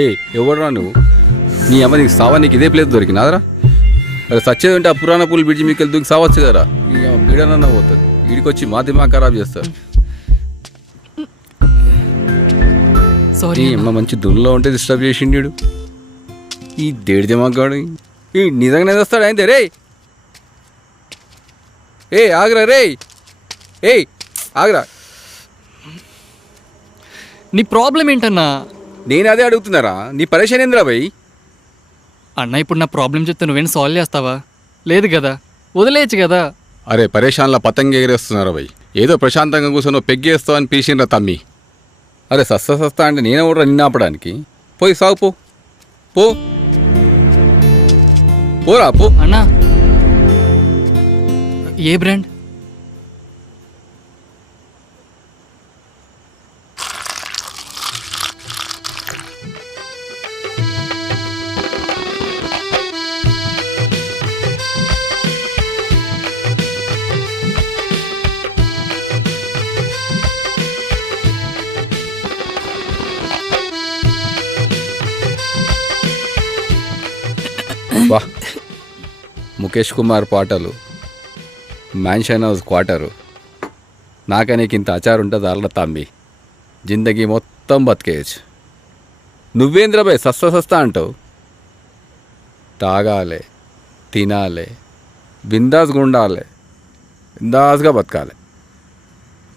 ఏ ఎవడరా నువ్వు? నీ అమ్మ నీకు సావా, నీకు ఇదే ప్లేస్ దొరికినాదరా? అరే సచ్చేది ఉంటే ఆ పురాణ పూలు బిడ్చి మీకు దూకి సావచ్చు కదరా. ఈ పీడనన్నా పోతుంది, వీడికొచ్చి మా దిమాగ్ ఖరాబ్ చేస్తారు. సారీ అమ్మ మంచి దున్లో ఉంటే డిస్టర్బ్ చేసిండు ఈ దేడి దిమాగాడు. ఈ నిజంగానే వస్తాడు అయితే రే. ఏ ఆగ్రా రే, ఏ ఆగ్రా. నీ ప్రాబ్లం ఏంటన్నా? నేను అదే అడుగుతున్నారా, నీ పరేషాన్ ఏందిరా భయ్? అన్న ఇప్పుడు నా ప్రాబ్లం చెప్తే నువ్వేం సాల్వ్ చేస్తావా? లేదు కదా, వదిలేయచ్చు కదా. అరే పరేషాన్లా పతంగ ఎగిరేస్తున్నారా భయ్? ఏదో ప్రశాంతంగా కూర్చొని పెగ్గేస్తావు అని పిలిచిండ్రా తమ్మి. అరే సస్తా అంటే నేనే కూడా నిన్న ఆపడానికి. పోయి సాగు పో పో పోరా పో. అన్నా ఏ బ్రాండ్? వా ముఖేష్ కుమార్ పాటలు, మ్యాన్షన్ హౌస్ క్వార్టరు, నాకనీకింత అచారు ఉంటుంది అల్ల తమ్మి. జిందగీ మొత్తం బతికేయచ్చు. నువ్వేంద్రబాయ్ సస్తా అంటావు? తాగాలి, తినాలి, బిందాస్గా ఉండాలి, బిందాస్గా బతకాలి.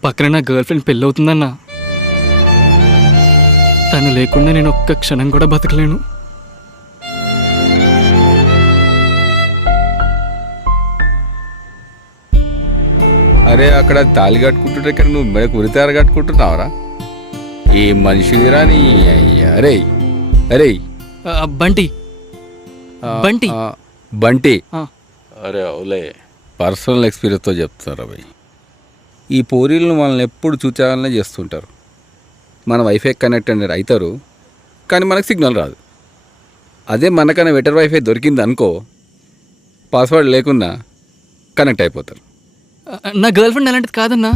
పక్కన నా గర్ల్ ఫ్రెండ్ పెళ్ళి అవుతుందన్నా, తను లేకుండా నేను ఒక్క క్షణం కూడా బతకలేను. అరే అక్కడ తాళి కట్టుకుంటుంటే ఇక్కడ నువ్వు మెడకు ఉరితారు కట్టుకుంటున్నావరా? ఏ మనిషిదిరా నీ అయ్యా. అరే అరే బంటి బంటి బంటి. అరే అవులే, పర్సనల్ ఎక్స్పీరియన్స్తో చెప్తున్నారా భయ్. ఈ పోరీలను మనల్ని ఎప్పుడు చూచాలనే చేస్తుంటారు. మన వైఫై కనెక్టెడ్ అవుతారు కానీ మనకు సిగ్నల్ రాదు. అదే మనకన్నా బెటర్ వైఫై దొరికింది అనుకో, పాస్వర్డ్ లేకున్నా కనెక్ట్ అయిపోతారు. నా గర్ల్ ఫ్రెండ్ అలాంటిది కాదన్నా.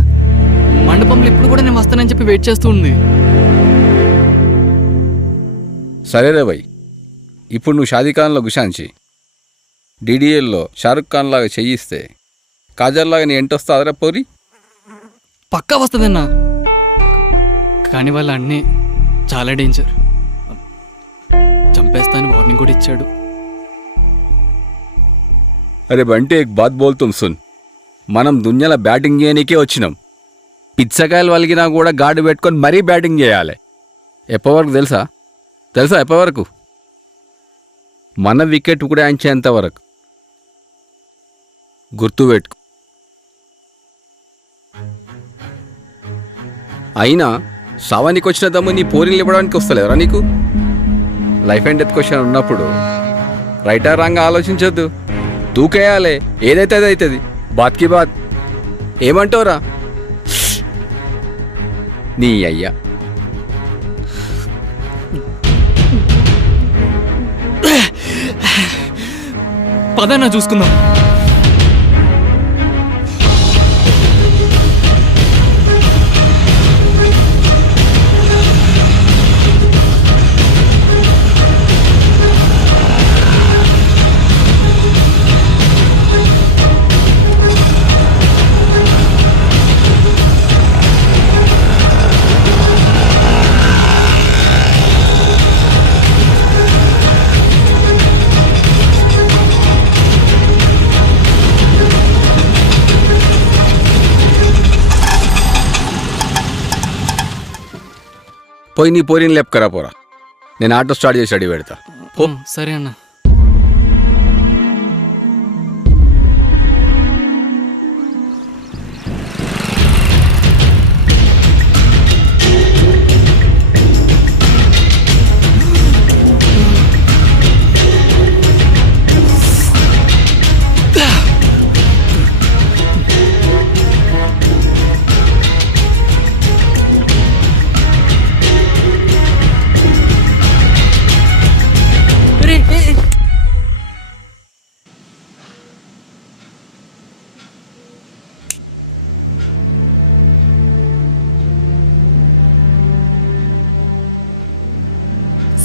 మండపంలో ఇప్పుడు కూడా నేను వస్తానని చెప్పి వెయిట్ చేస్తూ ఉంది. సరేరే భయ్, ఇప్పుడు నువ్వు షాదీఖాన్లో గుషాంచి డీడీఎల్లో షారుఖ్ ఖాన్ లాగా చెయ్యిస్తే కాజల్ లాగా నీ ఎంటొస్తాదరా పోరి? పక్కా వస్తుందన్నా, కానీ వాళ్ళ అన్నీ చాలా డేంజర్. చంపేస్తానని వార్నింగ్ కూడా ఇచ్చాడు. అరే బంటి ఏక్ బాత్ బోల్తుం సున్, మనం దున్యాల బ్యాటింగ్ చేయనీకే వచ్చినాం. పిచ్చకాయలు వలిగినా కూడా గాడి పెట్టుకొని మరీ బ్యాటింగ్ చేయాలి. ఎప్పటివరకు తెలుసా ఎప్పటివరకు? మన వికెట్ కూడా అంచేంత వరకు. గుర్తుపెట్టుకు. అయినా సావానికి వచ్చిన దమ్ము నీ పోరీలు ఇవ్వడానికి వస్తలేదురా నీకు? లైఫ్ అండ్ డెత్ క్వశ్చన్ ఉన్నప్పుడు రైటా రాంగ్ ఆలోచించొద్దు, దూకేయాలి. ఏదైతే అది అవుతుంది. బాత్కి బాత్. ఏమంటావురా నీ అయ్యా? పదన్నా చూసుకుందాం. పోయి నీ పోరిని లేపుకరా పోరా. నేను ఆటో స్టార్ట్ చేసి అడిగి పెడతా. పో. సరే అన్న.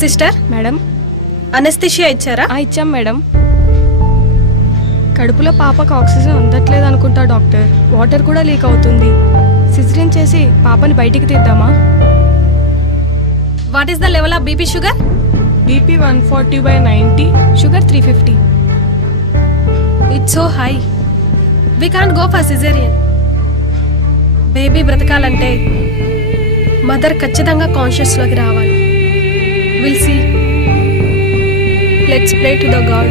సిస్టర్, మేడం అనస్థిషియా ఇచ్చారా? ఇచ్చాం మేడం. కడుపులో పాపకు ఆక్సిజన్ అందట్లేదు అనుకుంటా డాక్టర్. వాటర్ కూడా లీక్ అవుతుంది. సిజరీన్ చేసి పాపని బయటికి తీద్దామా? What is the level of BP, sugar? BP 140/90, sugar 350. It's so high. We can't go for caesarean. Baby బ్రతకాలంటే మదర్ ఖచ్చితంగా కాన్షియస్లోకి రావాలి. Will see. Let's pray to the God.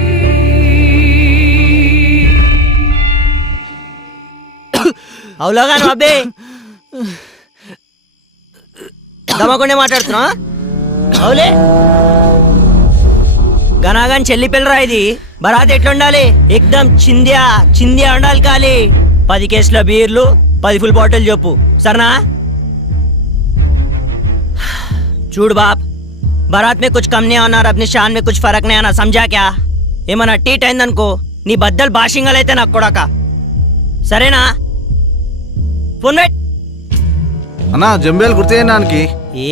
అవులాగాను అబ్బే దమ్మకుండే మాట్లాడుతున్నా. అవులే గనాగాని చెల్లి పిల్లరా ఇది. బరాత్ ఎట్లుండాలి? ఎక్దమ్ చింద్యా చింద్యా ఉండాలి. కాలి 10 కేసుల బీర్లు, 10 ఫుల్ బాటిల్ చెప్పు సరేనా? చూడు బాప్, बारात में कुछ कम नहीं आना और अपनी शान में कुछ फर्क नहीं आना, समझा क्या? ఏమన్నా టీట్ అయిందనుకో నీ బద్దలు భాషింగలైతే నాకు కొడక. సరేనా? ఫోన్ పెట్. అన్నా జంబేలు గుర్తు చేయడానికి.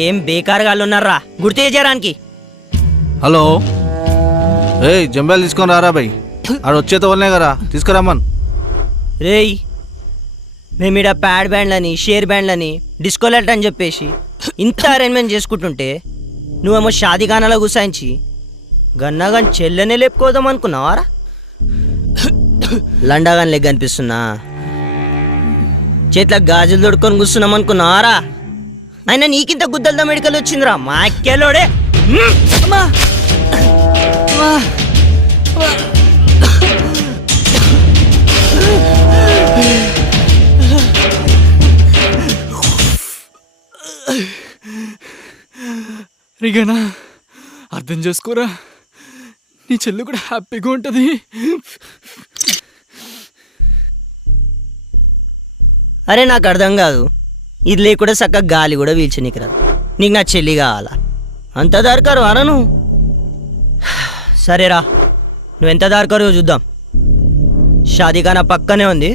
ఏం బేకార్ గాళ్ళు ఉన్నారా గుర్తు చేయడానికి. హలో, ఏయ్ జంబేలు తీసుకొని రారా బై. ఆడు వచ్చేతో వల్లనే కదా తీసుకురామన్. రేయ్ మేమిడ ప్యాడ్ బ్యాండ్లని, షేర్ బ్యాండ్లని, డిస్కోలెట్ అని చెప్పేసి ఇంత అరేంజ్మెంట్ చేసుకుంటుంటే నువ్వేమో షాదీఖానాలో గుసాయించి గన్నాగాని చెల్లెనే లేపుకోదాం అనుకున్నావారా? లండాగాని లెగ్ అనిపిస్తున్నా? చేతిలో గాజులు దొడుకొని కూర్చున్నాం అనుకున్నావారా? అయినా నీకింత గుద్దలతో మెడికల్ వచ్చిందిరా మా అక్కేలోడే. రిగనా అర్థం చేసుకోరా, నీ చెల్లి కూడా హ్యాపీగా ఉంటుంది. అరే నాకు అర్థం కాదు, ఇది లేకుండా చక్కగా గాలి కూడా పీల్చనీకి రాదు. నీకు నా చెల్లి కావాలా? అంత దారికారు అరా నువ్వు? సరేరా, నువ్వెంత దారికారు చూద్దాం. షాదీఖానా పక్కనే ఉంది,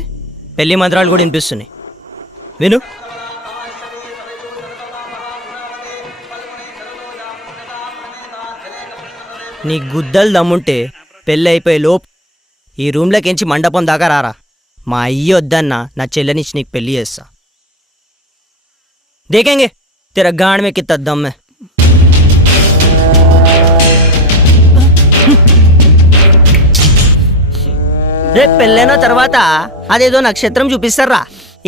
పెళ్లి మంత్రాలు కూడా వినిపిస్తున్నాయి, విను. నీ గుద్దలు దమ్ముంటే పెళ్ళి అయిపోయే లోపు ఈ రూమ్లోకించి మండపం దాకా రారా. మా అయ్యి వద్దన్నా నా చెల్లెనిచ్చి నీకు పెళ్లి చేస్తా. దేకేంగే తెర గాడ్ మే కిత్తా దమ్ మే. రేపు పెళ్ళైన తర్వాత అదేదో నక్షత్రం చూపిస్తారా.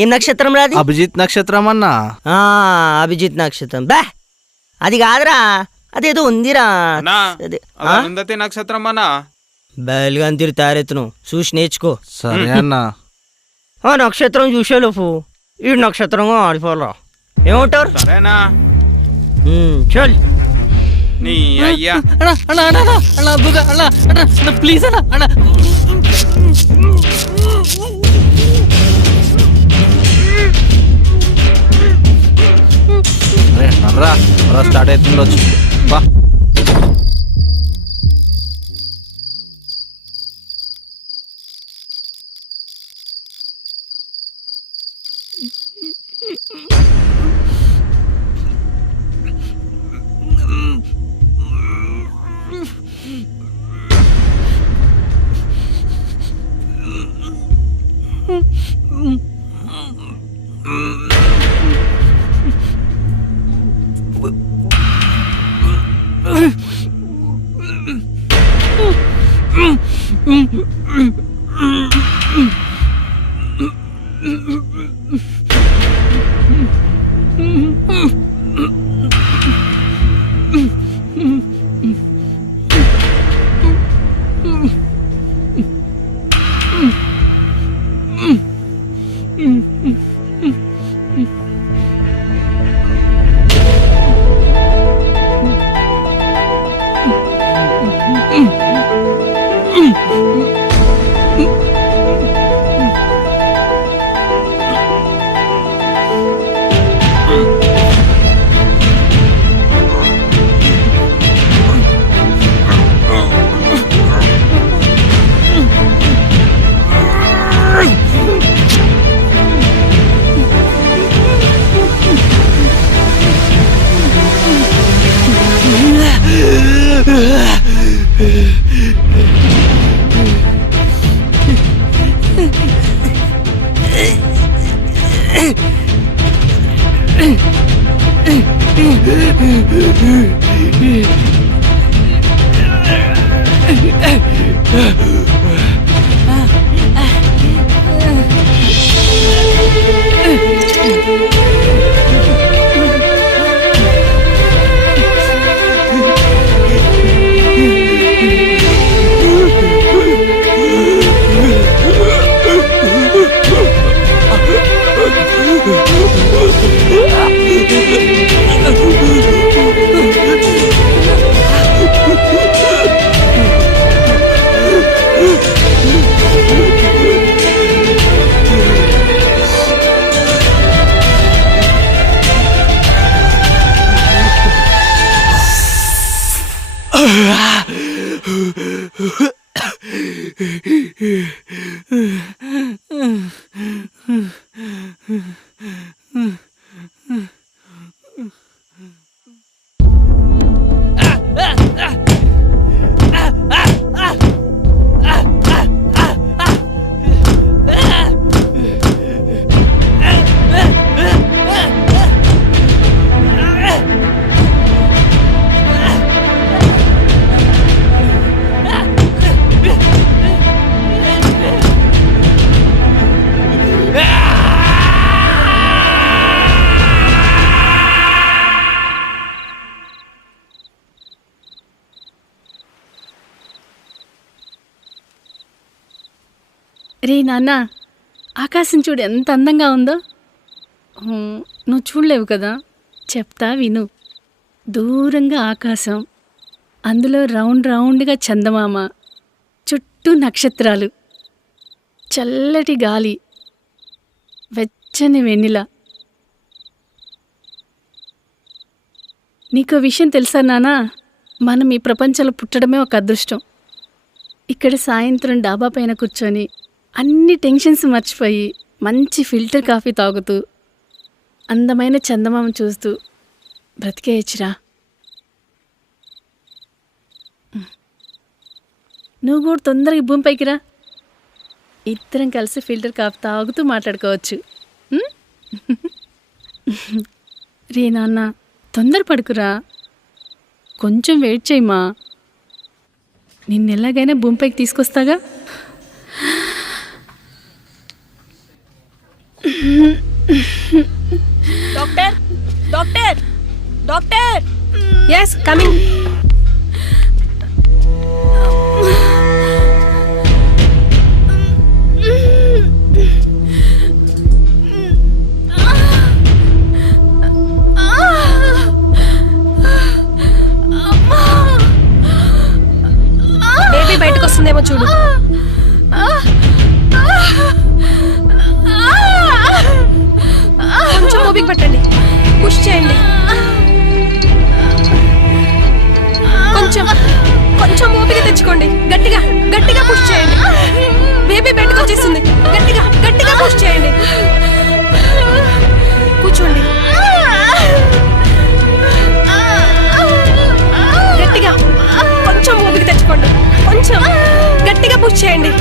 ఏం నక్షత్రం రాది? అభిజిత్ నక్షత్రం అన్నా. అభిజిత్ నక్షత్రం బా, అది కాదురా, అదేదో ఉందిరా. నక్షత్రం అన్నా బయలుగాని తయారెత్తును చూసి నేర్చుకో. సరే అన్నా. ఆ నక్షత్రం చూసేలోపు ఈ నక్షత్రంగా ఆడిపోరా. ఏమంటారు? సరేనా? చల్. నీ అయ్యా ప్లీజ్ అన్నా అన్నా. అరే నర్రా స్టార్ట్ అవుతుండొచ్చు. బా రే నాన్న, ఆకాశం చూడు ఎంత అందంగా ఉందో. నువ్వు చూడలేవు కదా, చెప్తా విను. దూరంగా ఆకాశం, అందులో రౌండ్ రౌండ్గా చందమామ, చుట్టూ నక్షత్రాలు, చల్లటి గాలి, వెచ్చని వెన్నెల. నీకో విషయం తెలుసా నాన్న, మనం ఈ ప్రపంచంలో పుట్టడమే ఒక అదృష్టం. ఇక్కడ సాయంత్రం డాబా పైన కూర్చొని అన్ని టెన్షన్స్ మర్చిపోయి మంచి ఫిల్టర్ కాఫీ తాగుతూ అందమైన చందమామ చూస్తూ బ్రతికేయచ్చురా. నువ్వు కూడా తొందరగా భూమిపైకి రా, ఇద్దరం కలిసి ఫిల్టర్ కాఫీ తాగుతూ మాట్లాడుకోవచ్చు. రే నాన్న, తొందర పడుకురా, కొంచెం వెయిట్ చేయమా, నిన్నెలాగైనా భూమిపైకి తీసుకొస్తాగా. Doctor doctor doctor yes coming. Baby బయటకు వస్తుందేమో చూడు. కొంచెం ఓపిక పట్టండి, పుష్ చేయండి. కొంచెం కొంచెం ఓపిక తెచ్చుకోండి. గట్టిగా గట్టిగా పుష్ చేయండి. బేబీ బయటకు వచ్చేస్తుంది. గట్టిగా గట్టిగా పుష్ చేయండి. కూర్చోండి. గట్టిగా కొంచెం ఓపిక తెచ్చుకోండి. కొంచెం గట్టిగా పుష్ చేయండి.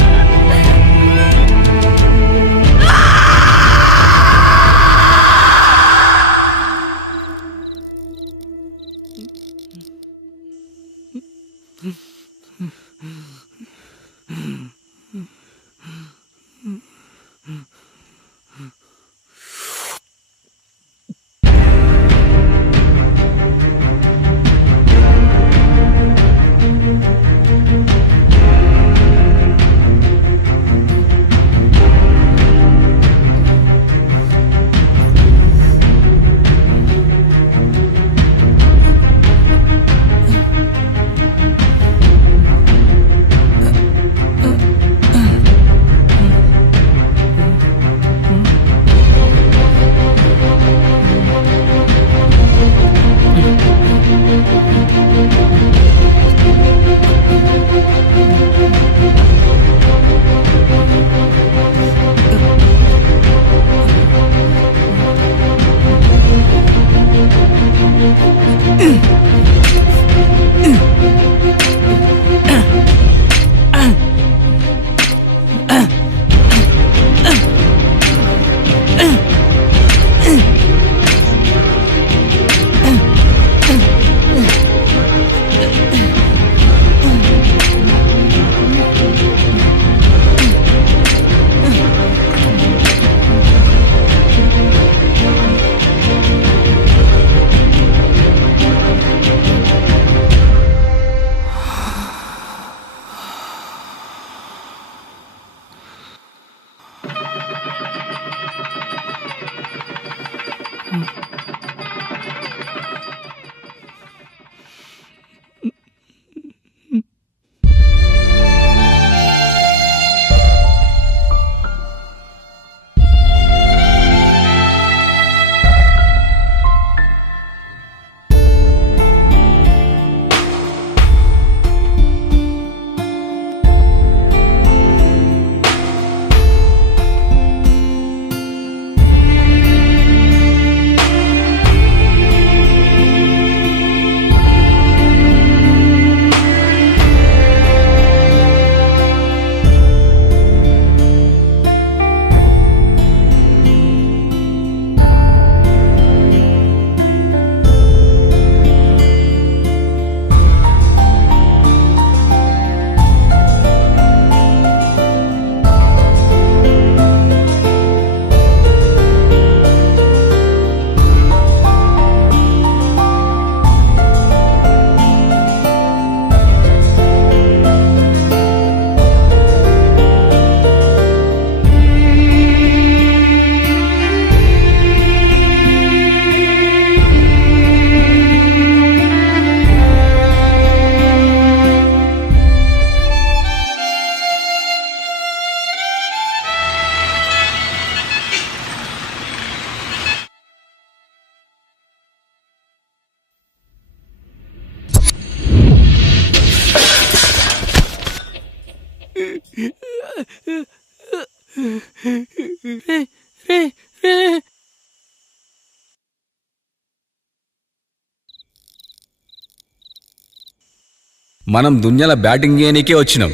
మనం దున్యల బ్యాటింగ్ చేయనీకే వచ్చినాం.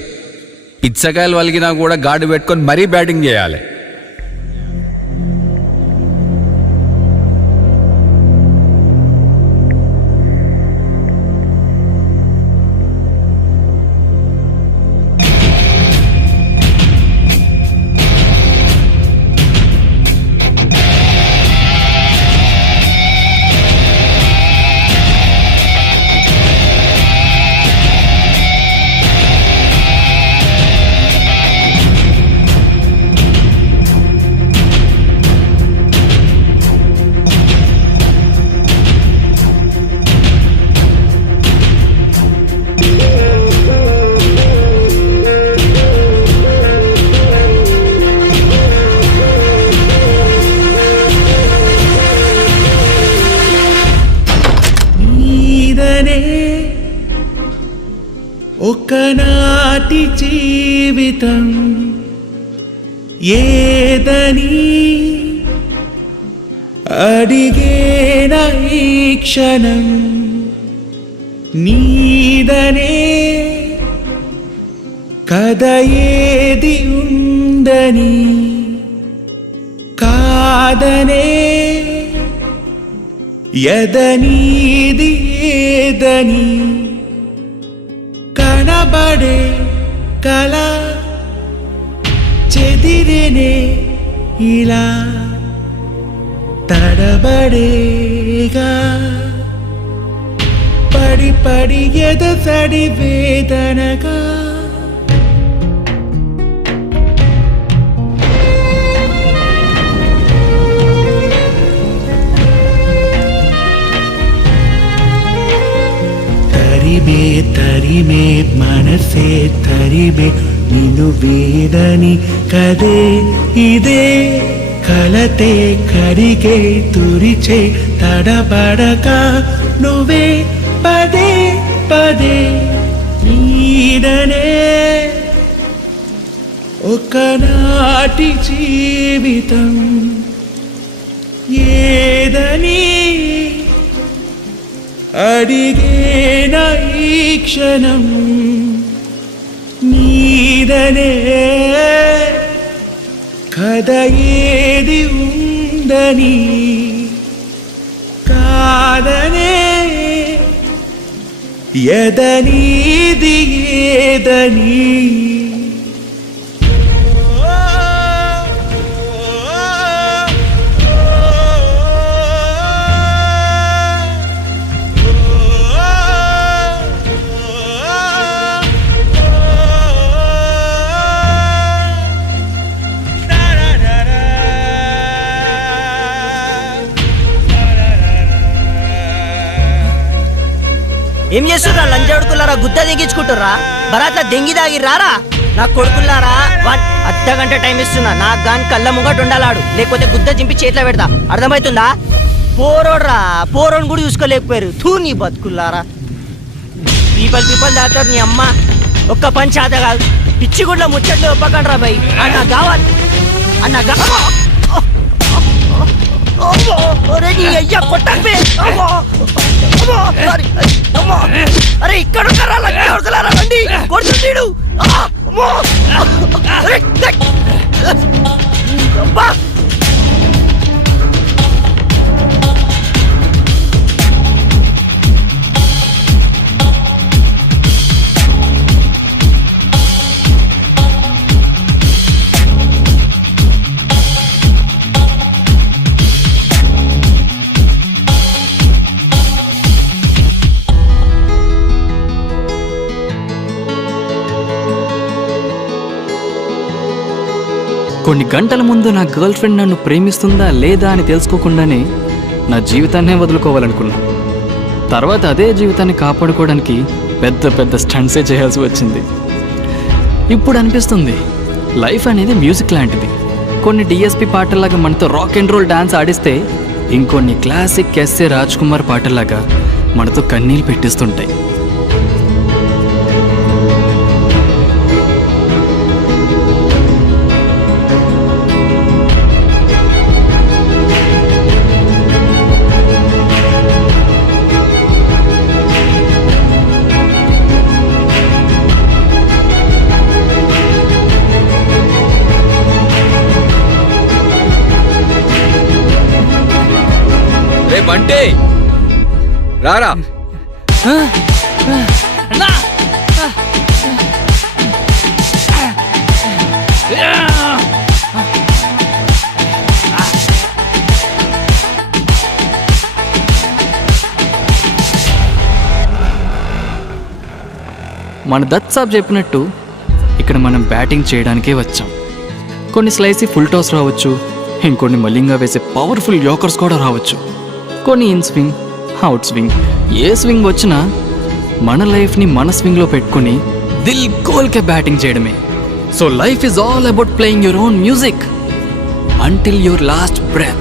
పిచ్చకాయలు వలిగినా కూడా గాడి పెట్టుకొని మరీ బ్యాటింగ్ చేయాలి. ఒకనాటి జీవితం ఏదని అడిగేన ఈ క్షణం నీదనే కథ ఏది ఉందని కాదనే ఎదనీది ఏదని కనబడే కళ చెదిరినే ఇలా తడబడేగా పడి పడి ఎదసడి వేదనగా తరిమే మనసే తరిమే నిన్ను వేదని కదే ఇదే కలతే కరిగే తురిచే తడబడక నువ్వే పదే పదే నీడనే ఒకనాటి జీవితం ఏదని అడిగేన ఈ క్షణం నీదనే కథ ఏది ఉందని కాదనే ఎదనీది ఏదని ఏం చేస్తుర్రా లంజడుకులారా గుద్ద దింగించుకుంటుర్రా బరాత్ల దెంగి దాగి రారా నా కొడుకులారా అర్ధ గంట టైం ఇస్తున్నా నాకు గాని కళ్ళ ముంగట ఉండాలాడు లేకపోతే గుద్ద చింపి చేతిలో పెడతా అర్థమవుతుందా పోరోడ్రా పోరోని కూడా చూసుకోలేకపోయారు తూ నీ బతుకులారా పీపల్ దాటారు నీ అమ్మ ఒక్క పని చేత కాదు పిచ్చి గుడ్ల ముచ్చట్లు ఒప్పకండ్రా భయ్ అన్న కావాలి అన్న అరే ఇక్కడ రండి కొడుతున్నాడు కొన్ని గంటల ముందు నా గర్ల్ ఫ్రెండ్ నన్ను ప్రేమిస్తుందా లేదా అని తెలుసుకోకుండానే నా జీవితాన్నే వదులుకోవాలనుకున్నా. తర్వాత అదే జీవితాన్ని కాపాడుకోవడానికి పెద్ద పెద్ద స్టంట్సే చేయాల్సి వచ్చింది. ఇప్పుడు అనిపిస్తుంది లైఫ్ అనేది మ్యూజిక్ లాంటిది. కొన్ని డిఎస్పి పాటల్లాగా మనతో రాక్ అండ్ రోల్ డాన్స్ ఆడిస్తే ఇంకొన్ని క్లాసిక్ ఎస్ఏ రాజ్ కుమార్ పాటల్లాగా మనతో కన్నీళ్ళు పెట్టిస్తుంటాయి. బంటే రారా. మన దత్ సాబ్ చెప్పినట్టు ఇక్కడ మనం బ్యాటింగ్ చేయడానికే వచ్చాం. కొన్ని స్లైసీ ఫుల్ టాస్ రావచ్చు, ఇంకొన్ని మలింగా వేసే పవర్ఫుల్ యాకర్స్ కూడా రావచ్చు, కొన్ని ఇన్ స్వింగ్, అవుట్ స్వింగ్. ఏ స్వింగ్ వచ్చినా మన లైఫ్ని మన స్వింగ్లో పెట్టుకుని దిల్ కోల్కే బ్యాటింగ్ చేయడమే. So life is all about playing your own music until your last breath.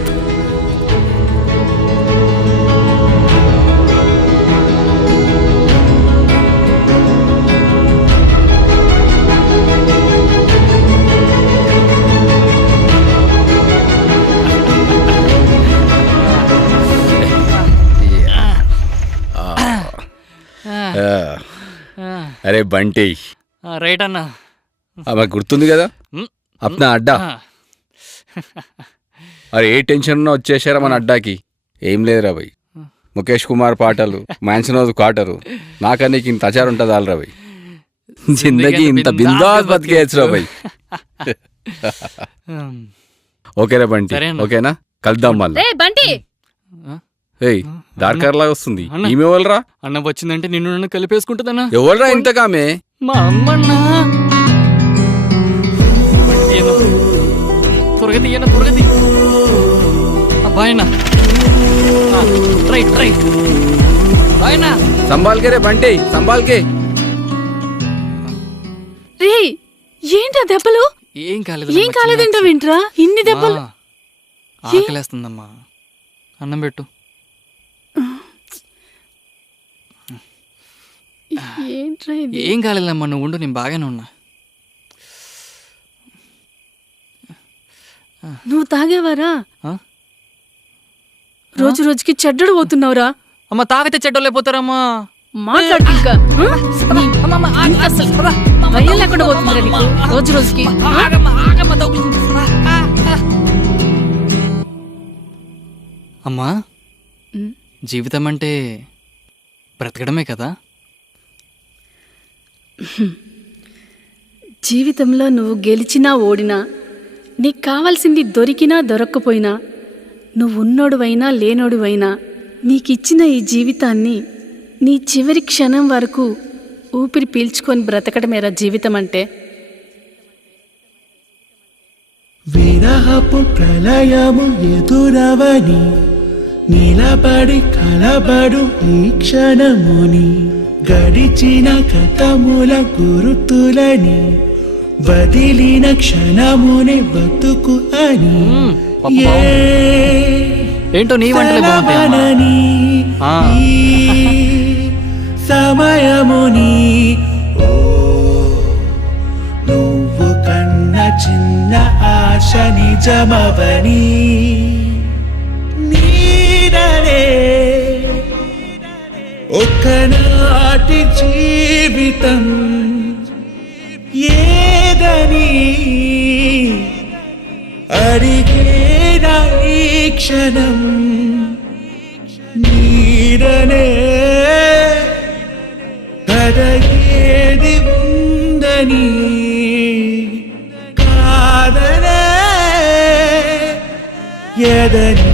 అరే బంటి, రైట్ అన్నా. మాకు గుర్తుంది కదా అప్నా అడ్డా. అరే ఏ టెన్షన్ ఉన్నా వచ్చేసారా మన అడ్డాకి. ఏం లేదురా భయ్, ముఖేష్ కుమార్ పాటలు, మ్యాన్షన్ హౌస్ కాటరు, నాకన్నా నీకు ఇంత అచారు ఉంటుంది ఆల్రా భయ్. జిందగీ ఇంత బిందాస్ బతికేయచ్చురా భయ్. ఓకేరా బంటి, ఓకేనా? కలుద్దాం మళ్ళీ. బంటి ఏయ్ డార్కర్ లాగా వస్తుంది, ఈమె ఎవరురా? అన్న వచ్చిందంటే నిన్ను నన్ను కలిపేసుకుంటుందన్నా. ఎవరురా ఇంతకామే? మా అమ్మన్నా. త్వరగా తీయనా, త్వరగా తీ. అబ్బాయినా రైట్ రైట్ బాయ్నా. సంబాల్కే రే బంటి, సంబాల్కే. రే ఏంటా దెబ్బలు? ఏం కాలేదు, ఏం కాలేదంట వింట్రా, ఇన్ని దెబ్బలు. ఆకలేస్తుందమ్మా, అన్నం పెట్టు. ఏంట్రా ఇది? ఏం కాలేదమ్మా, నువ్వు ఉండు, నేను బాగానే ఉన్నా. నువ్వు తాగేవారా? రోజు రోజుకి చెడ్డడు పోతున్నావురా. అమ్మ తాగితే చెడ్డోళ్ళు అయిపోతారమ్మా. మాట్లాడు ఇంకా. భయం లేకుండా పోతుందిరా నీకు రోజు రోజుకి. అమ్మా, జీవితం అంటే బ్రతకడమే కదా. జీవితంలో నువ్వు గెలిచినా ఓడినా, నీకు కావాల్సింది దొరికినా దొరక్కపోయినా, నువ్వు ఉన్నోడువైనా లేనోడువైనా, నీకిచ్చిన ఈ జీవితాన్ని నీ చివరి క్షణం వరకు ఊపిరి పీల్చుకొని బ్రతకడమేరా జీవితం అంటే. విరహపు ప్రళయము ఎదురవని నిలబడి కలబడు ఈ క్షణముని, గడిచిన గతముల గురుతులని వదిలిన క్షణముని బతుకు అని. ఏంటో నీ వంటలే బాగుంటాయి. సమయముని నువ్వు కన్న చిన్న ఆశ నిజమవని, నీడనే ఒకనాటి జీవితం ఏదని అడిగేన ఈ క్షణం. నీడనే కథ ఏది ఉందని కాదనే ఎదని